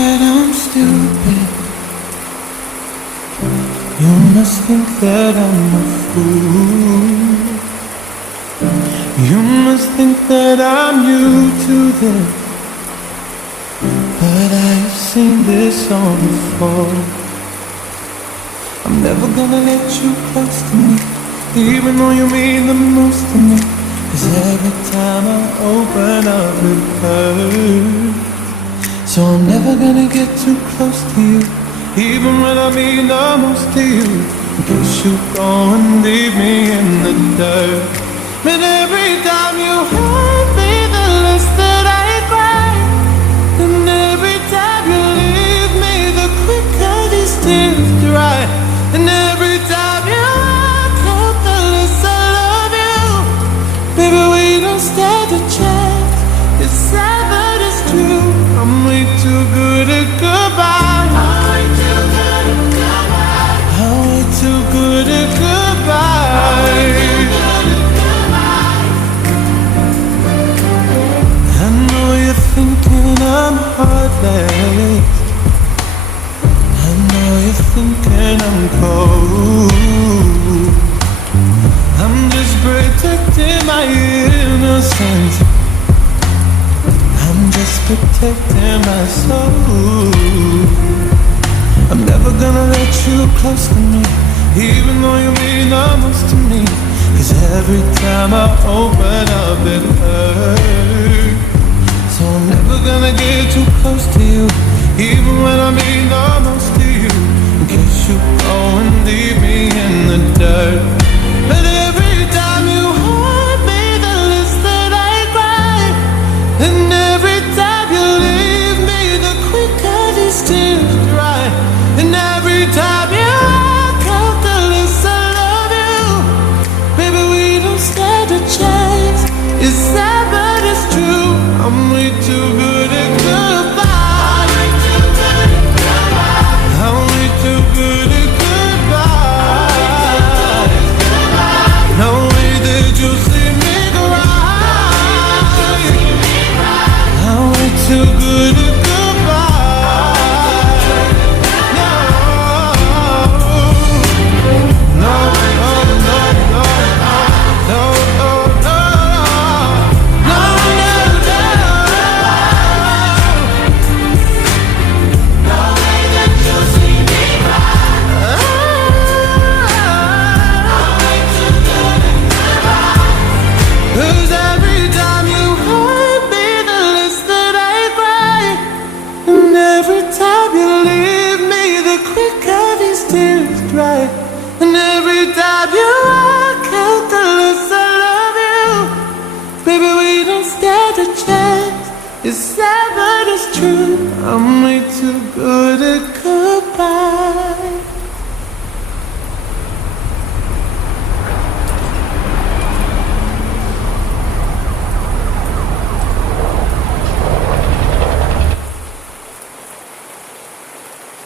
that I'm stupid. You must think that I'm a fool. You must think that I'm new to this, but I've seen this all before. I'm never gonna let you close to me, even though you mean the most to me. 'Cause every time I open up it hurts. So I'm never gonna get too close to you, even when I mean the most to you. In case you go and leave me in the dirt. But every time you hurt me, the less that I cry. And every time you leave me, the quicker these tears dry. And every time you walk out, the less I love you. Baby, we don't stand a chance. It's sad but it's true. I'm way too good at goodbye. I'm way too good at goodbye. I'm way too good at goodbye. I know you're thinking I'm heartless. I know you're thinking I'm cold. I'm just protecting my innocence. I'm just protecting my soul. I'm never gonna let you close to me, even though you mean the most to me. 'Cause every time I open up it hurts. So I'm never gonna get too close to you, even when I mean the most to you. In case you go and leave me in the dirt. But every time you hurt me, the less that I cry. And every time you leave me, the quicker these tears dry. And every time you walk out, the less I love you. Baby, we don't stand a chance. It's sad but it's true. I'm way too good at goodbye. I'm way too good at goodbye. I'm way too good at goodbye. No way that you'll see me cry. I'm way too good at goodbye. No, no, no, no, no, no, no, no, no, no, no. No way that you'll see me cry. I'm way too good at goodbye. 'Cause every time you hurt me, the less that I cry. And every time you leave me, the quicker these tears dry. And every time you walk out, the less I love you. Baby, we don't stand a chance. It's sad but it's true. I'm way too good at goodbye.